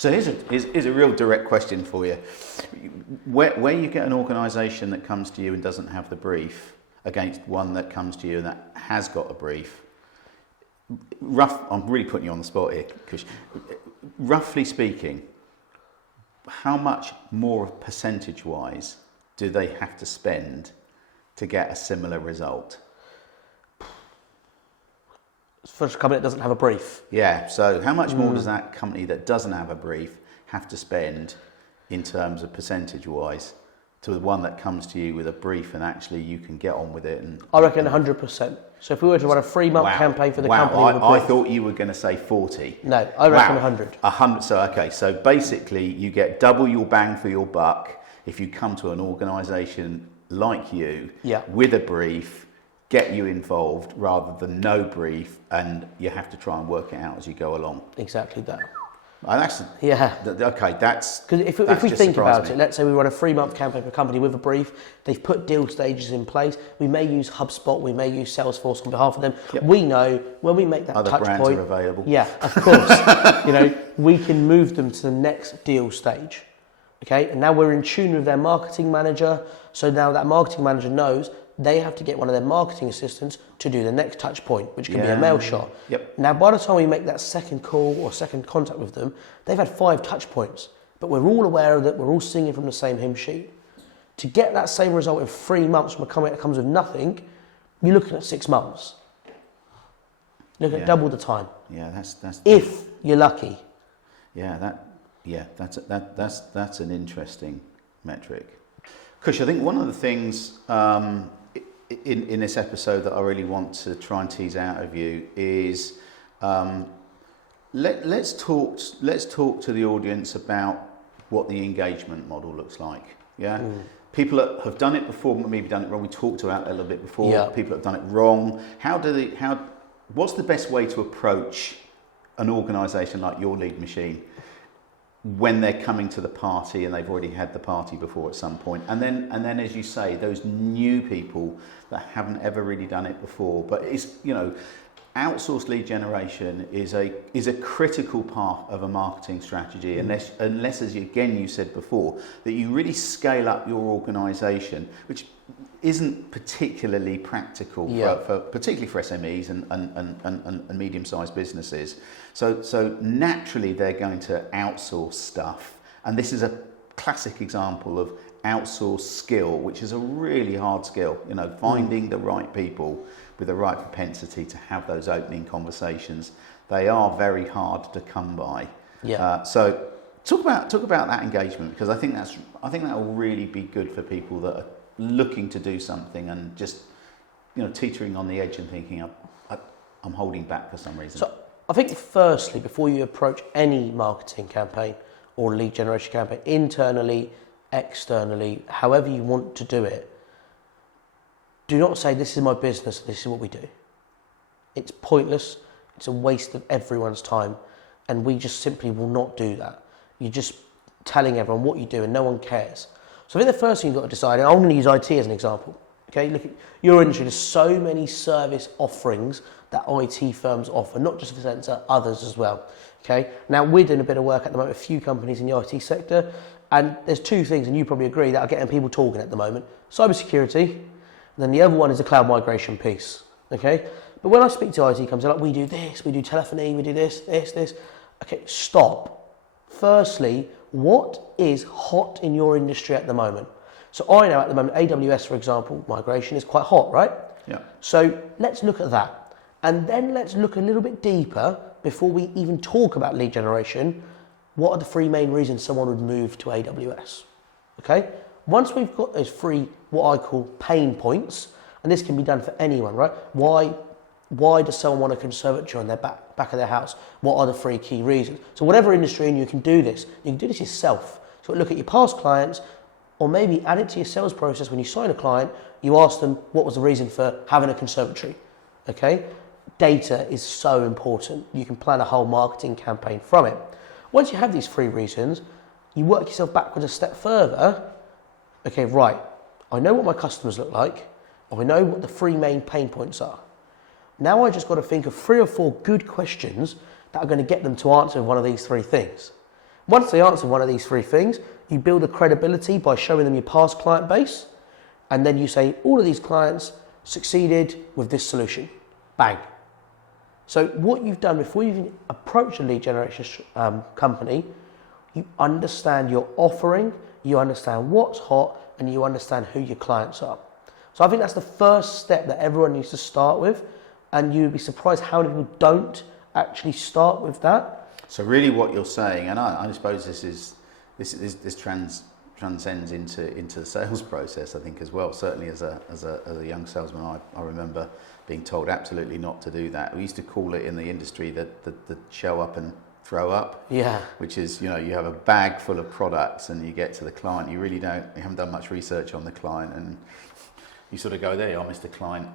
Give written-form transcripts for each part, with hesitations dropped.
So here's a real direct question for you. Where you get an organisation that comes to you and doesn't have the brief against one that comes to you that has got a brief, I'm really putting you on the spot here, Kaush. Roughly speaking, how much more percentage-wise do they have to spend to get a similar result? For a company that doesn't have a brief? Yeah, so how much more does that company that doesn't have a brief have to spend in terms of percentage-wise to the one that comes to you with a brief and actually you can get on with it? And I reckon 100%. So if we were to run a 3-month campaign for the company... I thought you were going to say 40. No, I reckon 100. 100, so basically you get double your bang for your buck if you come to an organisation like you with a brief, get you involved rather than no brief, and you have to try and work it out as you go along. Exactly that. Okay, that's... Because if we think about it, let's say we run a 3-month campaign for a company with a brief, they've put deal stages in place, we may use HubSpot, we may use Salesforce on behalf of them. Yep. We know when we make that other touch brands point... are available. Yeah, of course. We can move them to the next deal stage. Okay, and now we're in tune with their marketing manager, so now that marketing manager knows they have to get one of their marketing assistants to do the next touch point, which can be a mail shot. Yep. Now, by the time we make that second call or second contact with them, they've had 5 touch points, but we're all aware of that, we're all singing from the same hymn sheet. To get that same result in 3 months from a company that comes with nothing, you're looking at 6 months. Look at double the time. Yeah, that's if you're lucky. That's an interesting metric. Kaush, I think one of the things in this episode that I really want to try and tease out of you is let's talk to the audience about what the engagement model looks like. Yeah, people that have done it before, maybe done it wrong. We talked about that a little bit before. Yeah. People that have done it wrong. What's the best way to approach an organisation like Your Lead Machine when they're coming to the party and they've already had the party before at some point, and then as you say, those new people that haven't ever really done it before? But it's, outsourced lead generation is a critical part of a marketing strategy, unless as you said before, that you really scale up your organisation, which isn't particularly practical particularly for SMEs and medium-sized businesses. So naturally they're going to outsource stuff, and this is a classic example of outsourced skill, which is a really hard skill. Finding the right people with the right propensity to have those opening conversations. They are very hard to come by. So talk about that engagement, because I think that will really be good for people that are looking to do something and just teetering on the edge and thinking I'm holding back for some reason. So I think firstly, before you approach any marketing campaign or lead generation campaign, internally, externally, however you want to do it, do not say this is my business, this is what we do. It's pointless, it's a waste of everyone's time, and we just simply will not do that. You're just telling everyone what you do and no one cares. So I think the first thing you've got to decide, and I'm going to use IT as an example. Okay, look at your industry, there's so many service offerings that IT firms offer, not just Vissensa, others as well. Okay, now we're doing a bit of work at the moment with a few companies in the IT sector, and there's 2 things, and you probably agree, that are getting people talking at the moment: cybersecurity, and then the other one is the cloud migration piece. Okay, but when I speak to IT companies, they're like, we do this, we do telephony, we do this. Okay, stop. Firstly, what is hot in your industry at the moment? So I know at the moment, AWS, for example, migration is quite hot, right? Yeah. So let's look at that. And then let's look a little bit deeper before we even talk about lead generation. What are the 3 main reasons someone would move to AWS? Okay? Once we've got those 3, what I call pain points, and this can be done for anyone, right? Why does someone want a conservatory on their back of their house? What are the 3 key reasons? So whatever industry, and you can do this. You can do this yourself. So look at your past clients, or maybe add it to your sales process. When you sign a client, you ask them what was the reason for having a conservatory. Okay? Data is so important. You can plan a whole marketing campaign from it. Once you have these 3 reasons, you work yourself backwards a step further. Okay, right. I know what my customers look like. I know what the 3 main pain points are. Now I just got to think of 3 or 4 good questions that are going to get them to answer one of these 3 things. Once they answer one of these three things, you build a credibility by showing them your past client base, and then you say, all of these clients succeeded with this solution. Bang. So what you've done before you even approach a lead generation company, you understand your offering, you understand what's hot, and you understand who your clients are. So I think that's the first step that everyone needs to start with, and you'd be surprised how many people don't actually start with that. So really what you're saying, and I suppose this transcends into the sales process, I think, as well. Certainly as a young salesman, I remember being told absolutely not to do that. We used to call it in the industry the show up and throw up. Yeah. Which is, you have a bag full of products and you get to the client, you haven't done much research on the client, and you sort of go, there you are, Mr. Client.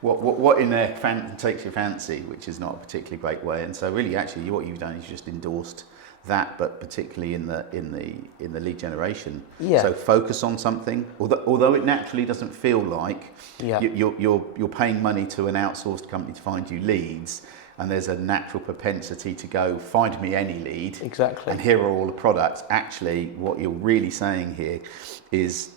what in there takes your fancy, which is not a particularly great way. And so really actually what you've done is you just endorsed that, but particularly in the lead generation. Yeah. So focus on something, although it naturally doesn't feel like you're paying money to an outsourced company to find you leads, and there's a natural propensity to go find me any lead. Exactly. And here are all the products. Actually, what you're really saying here is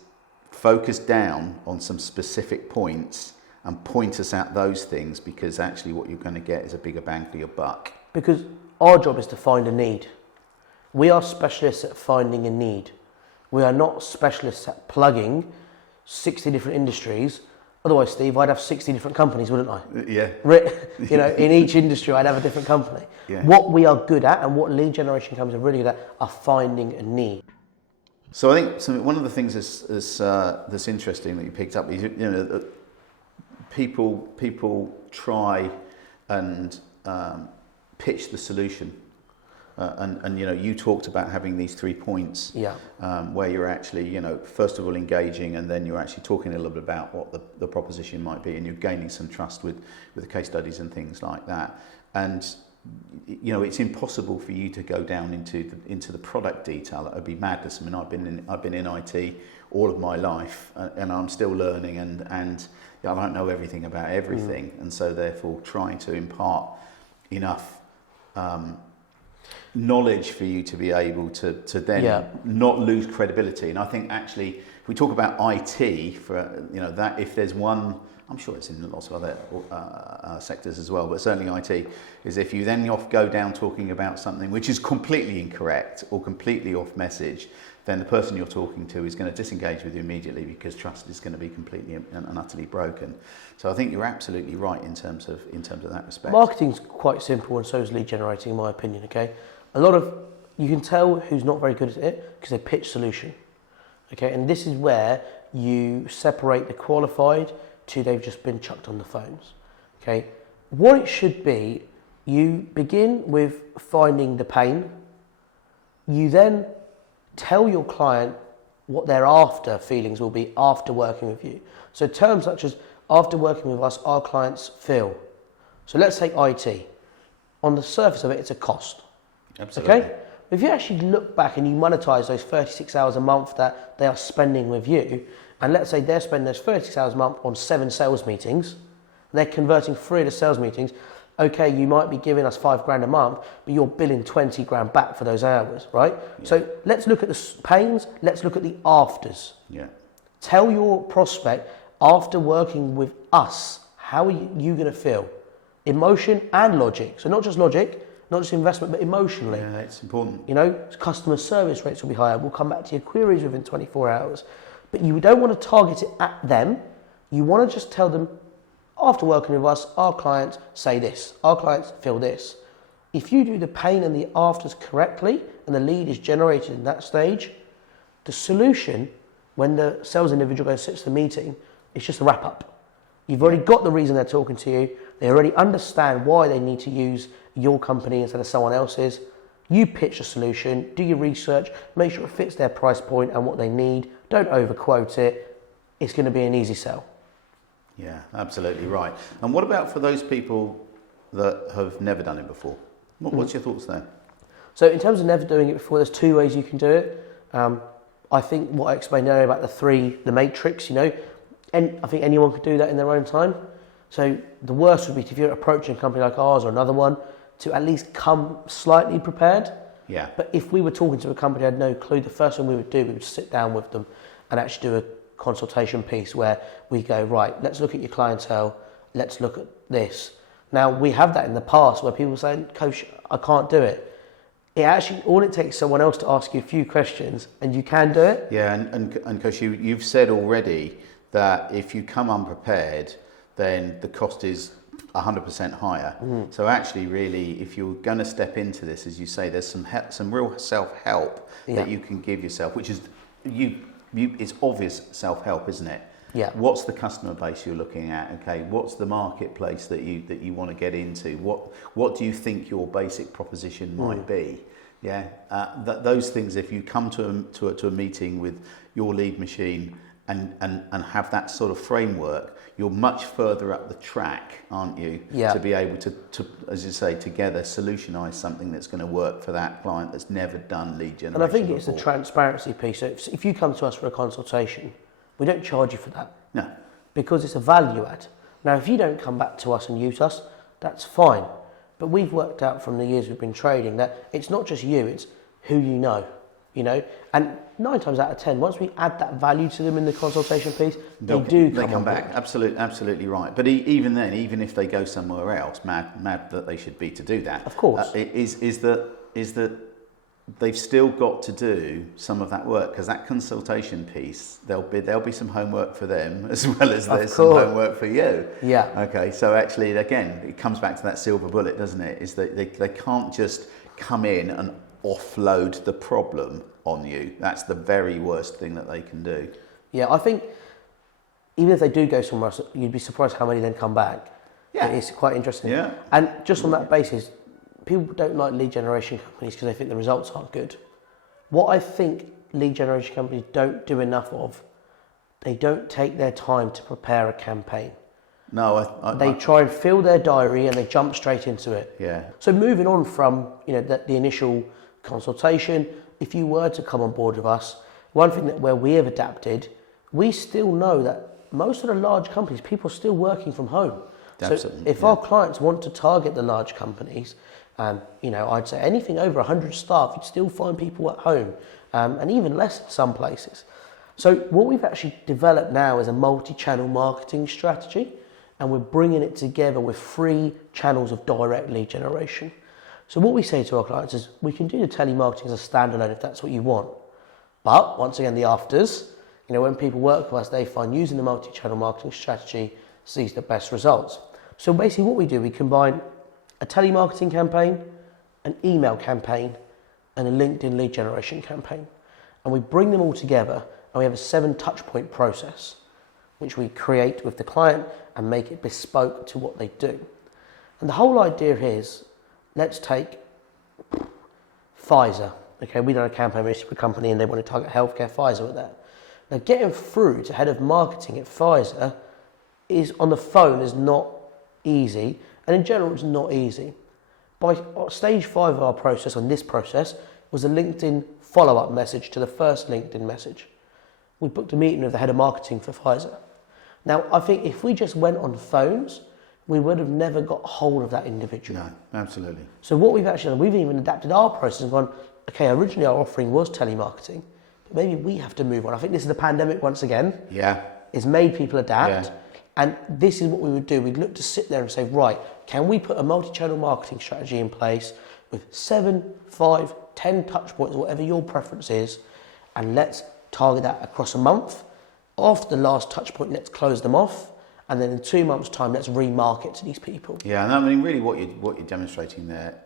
focus down on some specific points and point us at those things, because actually what you're going to get is a bigger bang for your buck. Because our job is to find a need. We are specialists at finding a need. We are not specialists at plugging 60 different industries. Otherwise, Steve, I'd have 60 different companies, wouldn't I? Yeah. In each industry, I'd have a different company. Yeah. What we are good at, and what lead generation companies are really good at, are finding a need. So I think one of the things that's interesting that you picked up is, people try and pitch the solution. And you talked about having these 3 points, where you're actually, first of all engaging, and then you're actually talking a little bit about what the proposition might be, and you're gaining some trust with the case studies and things like that. And it's impossible for you to go down into the product detail. That would be madness. I mean, I've been in IT all of my life, and I'm still learning, and I don't know everything about everything, and so therefore trying to impart enough knowledge for you to be able to then not lose credibility. And I think actually, if we talk about IT, for that, if there's one, I'm sure it's in lots of other sectors as well, but certainly IT, is if you then go down talking about something which is completely incorrect or completely off message, then the person you're talking to is going to disengage with you immediately, because trust is going to be completely and utterly broken. So I think you're absolutely right in terms of that respect. Marketing's quite simple, and so is lead generating, in my opinion. Okay, you can tell who's not very good at it because they pitch solution. Okay, and this is where you separate the qualified to they've just been chucked on the phones. Okay, what it should be, you begin with finding the pain. You then tell your client what their after feelings will be after working with you. So terms such as, after working with us, our clients feel. So let's take IT. On the surface of it, it's a cost. Absolutely. Okay? If you actually look back and you monetize those 36 hours a month that they are spending with you, and let's say they're spending those 36 hours a month on 7 sales meetings, they're converting 3 of the sales meetings, okay, you might be giving us $5,000 a month, but you're billing 20 grand back for those hours, right? Yeah. So let's look at the pains, let's look at the afters. Yeah. Tell your prospect, after working with us, how are you going to feel? Emotion and logic. So not just logic, not just investment, but emotionally. Yeah, it's important. Customer service rates will be higher. We'll come back to your queries within 24 hours. But you don't want to target it at them. You want to just tell them, after working with us, our clients say this, our clients feel this. If you do the pain and the afters correctly, and the lead is generated in that stage, the solution, when the sales individual goes and sits the meeting, it's just a wrap up. You've already got the reason they're talking to you. They already understand why they need to use your company instead of someone else's. You pitch a solution, do your research, make sure it fits their price point and what they need. Don't overquote it. It's going to be an easy sell. Yeah, absolutely right. And what about for those people that have never done it before? What's your thoughts there? So in terms of never doing it before, there's 2 ways you can do it. I think what I explained earlier about the matrix, and I think anyone could do that in their own time. So the worst would be if you're approaching a company like ours or another one, to at least come slightly prepared. Yeah. But if we were talking to a company who had no clue, the first thing we would do, we would sit down with them and actually do a consultation piece where we go, right, let's look at your clientele, let's look at this. Now, we have that in the past where people say, Coach, I can't do it. It actually, all it takes is someone else to ask you a few questions and you can do it. Yeah, and Coach, you've said already that if you come unprepared, then the cost is 100% higher. So actually, really, if you're going to step into this, as you say, there's some real self-help that you can give yourself, which is it's obvious self-help, isn't it? Yeah. What's the customer base you're looking at? Okay. What's the marketplace that you want to get into? What do you think your basic proposition might be? Yeah. Those things. If you come to a meeting with your lead machine and have that sort of framework, you're much further up the track, aren't you? Yeah. To be able to, as you say, together solutionize something that's going to work for that client that's never done lead generation. And I think it's before. the transparency piece. So if you come to us for a consultation, we don't charge you for that. No. Because it's a value add. Now, if you don't come back to us and use us, that's fine. But we've worked out from the years we've been trading that it's not just you, it's who you know. And 9 times out of 10, once we add that value to them in the consultation piece, they come back. Absolutely right. But even then, even if they go somewhere else, mad that they should be to do that. Of course, is that they've still got to do some of that work, because that consultation piece, there'll be some homework for them as well as there's some homework for you. Yeah. Okay. So actually, again, it comes back to that silver bullet, doesn't it? Is that they can't just come in and offload the problem on you. That's the very worst thing that they can do. Yeah, I think even if they do go somewhere else, you'd be surprised how many then come back. Yeah. It's quite interesting. Yeah. And just on that basis, people don't like lead generation companies because they think the results aren't good. What I think lead generation companies don't do enough of, they don't take their time to prepare a campaign. No, they try and fill their diary and they jump straight into it. Yeah. So moving on from the initial consultation, if you were to come on board with us, one thing where we have adapted, we still know that most of the large companies, people are still working from home. Absolutely, so if our clients want to target the large companies, I'd say anything over 100 staff, you'd still find people at home, and even less in some places. So what we've actually developed now is a multi-channel marketing strategy, and we're bringing it together with 3 channels of direct lead generation. So what we say to our clients is, we can do the telemarketing as a standalone if that's what you want. But once again, the afters, when people work with us, they find using the multi-channel marketing strategy sees the best results. So basically what we do, we combine a telemarketing campaign, an email campaign, and a LinkedIn lead generation campaign. And we bring them all together, and we have a 7 touch point process, which we create with the client and make it bespoke to what they do. And the whole idea is, let's take Pfizer. Okay, we done a campaign recently for a company and they want to target healthcare. Pfizer with that. Now, getting through to head of marketing at Pfizer is on the phone is not easy, and in general, it's not easy. By stage 5 of our process, on this process, was a LinkedIn follow-up message to the first LinkedIn message. We booked a meeting with the head of marketing for Pfizer. Now, I think if we just went on phones, we would have never got hold of that individual. No, absolutely. So what we've actually done, we've even adapted our process and gone, okay, originally our offering was telemarketing, but maybe we have to move on. I think this is the pandemic once again. Yeah. It's made people adapt. Yeah. And this is what we would do. We'd look to sit there and say, right, can we put a multi-channel marketing strategy in place with 7, 5, 10 touch points, whatever your preference is, and let's target that across a month. After the last touch point, let's close them off. And then in 2 months' time, let's remarket to these people. Yeah, and I mean, really, what you're demonstrating there,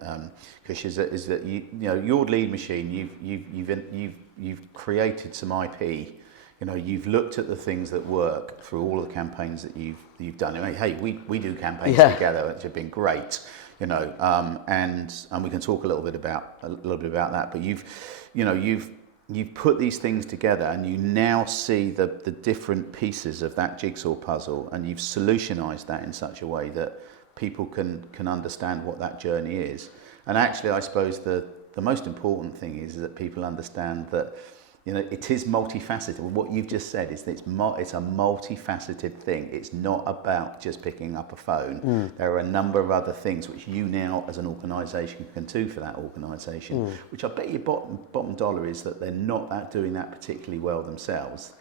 Kush, is that your lead machine, you've created some IP. You've looked at the things that work through all of the campaigns that you've done. I mean, hey, we do campaigns together, which have been great. And we can talk a little bit about that. But you've put these things together, and you now see the different pieces of that jigsaw puzzle, and you've solutionized that in such a way that people can understand what that journey is. And actually, I suppose the most important thing is that people understand that You know, it is multifaceted. What you've just said is that it's a multifaceted thing. It's not about just picking up a phone. There are a number of other things which you now, as an organisation, can do for that organisation. Which I bet your bottom dollar is that they're not doing that particularly well themselves.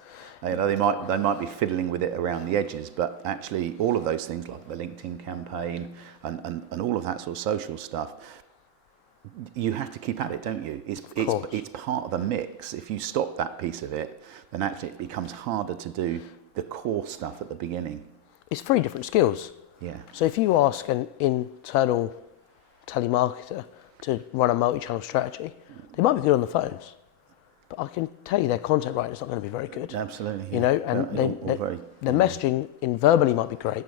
You know, they might be fiddling with it around the edges, but actually, all of those things like the LinkedIn campaign and all of that sort of social stuff, you have to keep at it, don't you? It's part of a mix. If you stop that piece of it, then actually it becomes harder to do the core stuff at the beginning. It's 3 different skills. Yeah. So if you ask an internal telemarketer to run a multi-channel strategy, they might be good on the phones, but I can tell you their content writing is not going to be very good. Absolutely. You know, and their messaging in verbally might be great.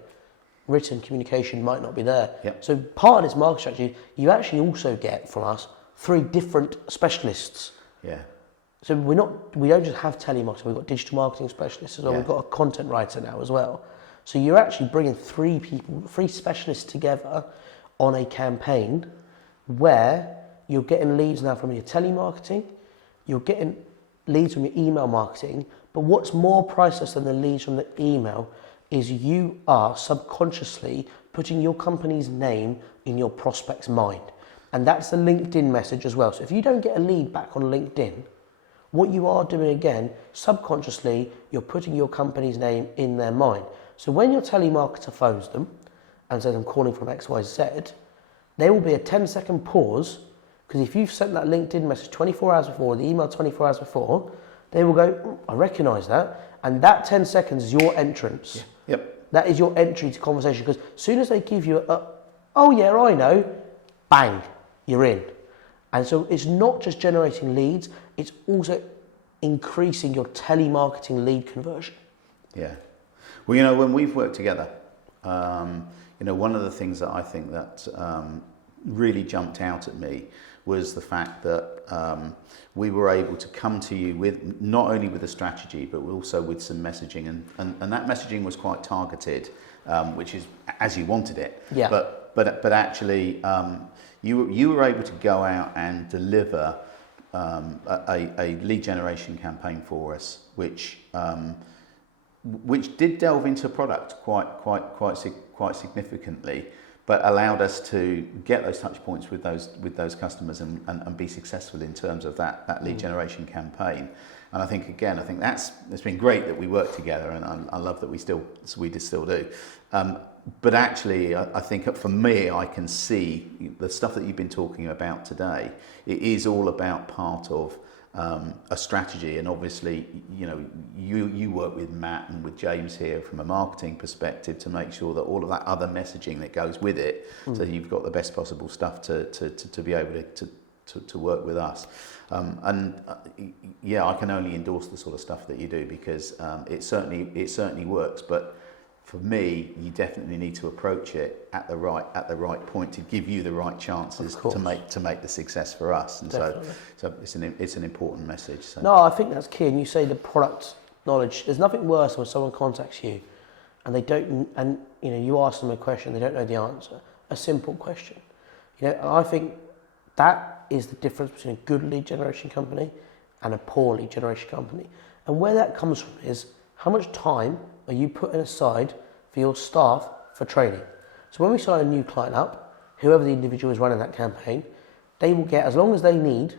Written communication might not be there. Yep. So part of this market strategy, you actually also get from us 3 different specialists. Yeah. So we don't just have telemarketing, we've got digital marketing specialists as well, we've got a content writer now as well. So you're actually bringing 3 specialists together on a campaign where you're getting leads now from your telemarketing, you're getting leads from your email marketing, but what's more priceless than the leads from the email is you are subconsciously putting your company's name in your prospect's mind. And that's the LinkedIn message as well. So if you don't get a lead back on LinkedIn, what you are doing again, subconsciously, you're putting your company's name in their mind. So when your telemarketer phones them and says, I'm calling from XYZ, there will be a 10-second pause, because if you've sent that LinkedIn message 24 hours before, the email 24 hours before, they will go, I recognise that. And that 10 seconds is your entrance. Yeah. Yep. That is your entry to conversation, because as soon as they give you oh yeah, I know, bang, you're in. And so it's not just generating leads, it's also increasing your telemarketing lead conversion. Yeah. Well, you know, when we've worked together, you know, one of the things that I think that really jumped out at me was the fact that we were able to come to you with not only with a strategy, but also with some messaging, and that messaging was quite targeted, which is as you wanted it. Yeah. But actually, you were able to go out and deliver a lead generation campaign for us, which did delve into product quite significantly, but allowed us to get those touch points with those customers and be successful in terms of that lead generation campaign. And I think it's been great that we work together, and I love that we still do. But actually, I think for me, I can see the stuff that you've been talking about today. It is all about part of a strategy, and obviously, you know, you work with Matt and with James here from a marketing perspective to make sure that all of that other messaging that goes with it, so you've got the best possible stuff to be able to work with us. Yeah, I can only endorse the sort of stuff that you do, because it certainly works. But for me, you definitely need to approach it at the right point to give you the right chances to make the success for us. And Definitely. so it's an important message. So. No, I think that's key. And you say the product knowledge. There's nothing worse when someone contacts you and they don't, and you know, you ask them a question, they don't know the answer. A simple question. You know, and I think that is the difference between a good lead generation company and a poor lead generation company. And where that comes from is how much time are you putting aside for your staff for training? So when we sign a new client up, whoever the individual is running that campaign, they will get as long as they need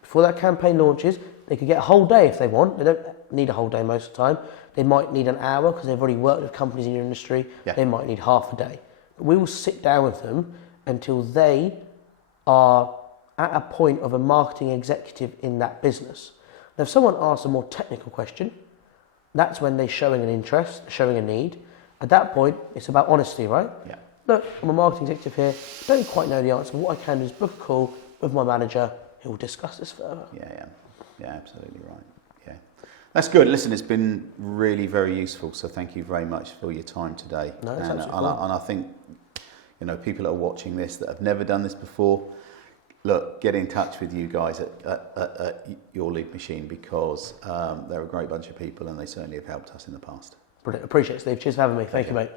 before that campaign launches. They could get a whole day if they want. They don't need a whole day most of the time. They might need an hour because they've already worked with companies in your industry. Yeah. They might need half a day. But we will sit down with them until they are at a point of a marketing executive in that business. Now, if someone asks a more technical question, that's when they're showing an interest, showing a need. At that point, it's about honesty, right? Yeah. Look, I'm a marketing executive here, don't quite know the answer. What I can do is book a call with my manager who will discuss this further. Yeah, absolutely right. Yeah. That's good. Listen, it's been really very useful, so thank you very much for your time today. No, it's absolutely fine. And I think, you know, people that are watching this that have never done this before, look, get in touch with you guys at Your Lead Machine, because they're a great bunch of people and they certainly have helped us in the past. Brilliant. Appreciate it, Steve. Cheers for having me. Thank you, mate.